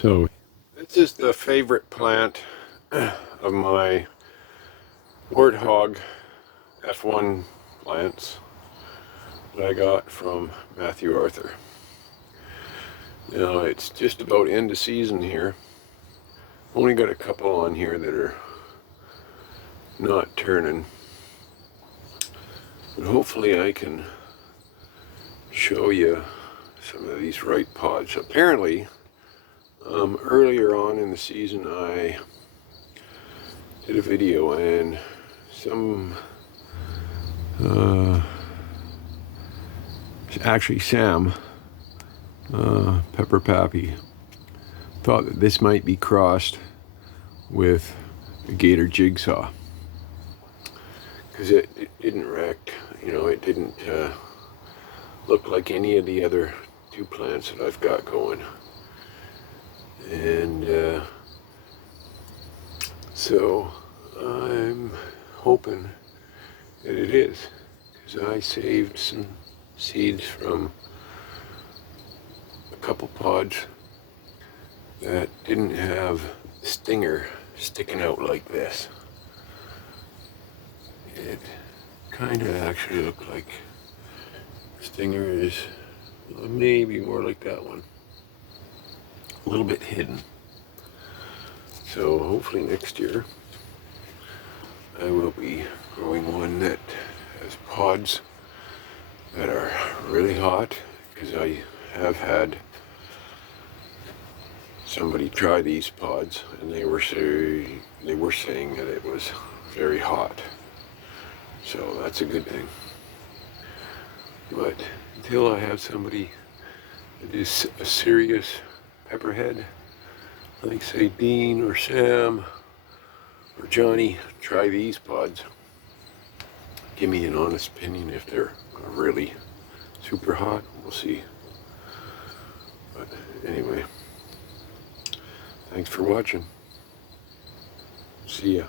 So this is the favorite plant of my Warthog F1 plants that I got from Matthew Arthur. Now it's just about end of season here. Only got a couple on here that are not turning. But hopefully I can show you some of these right pods. Apparently, earlier on in the season I did a video and actually Sam, Pepper Pappy, thought that this might be crossed with a Gator jigsaw. Because it didn't wreck, it didn't look like any of the other two plants that I've got going. And so I'm hoping that it is, because I saved some seeds from a couple pods that didn't have stinger sticking out like this. It kind of actually looked like stinger is maybe more like that one, a little bit hidden. So hopefully next year I will be growing one that has pods that are really hot, because I have had somebody try these pods and they were saying that it was very hot. So that's a good thing. But until I have somebody that is a serious pepperhead, like say Dean or Sam or Johnny, try these pods, give me an honest opinion if they're really super hot. We'll see. But anyway, thanks for watching. See ya.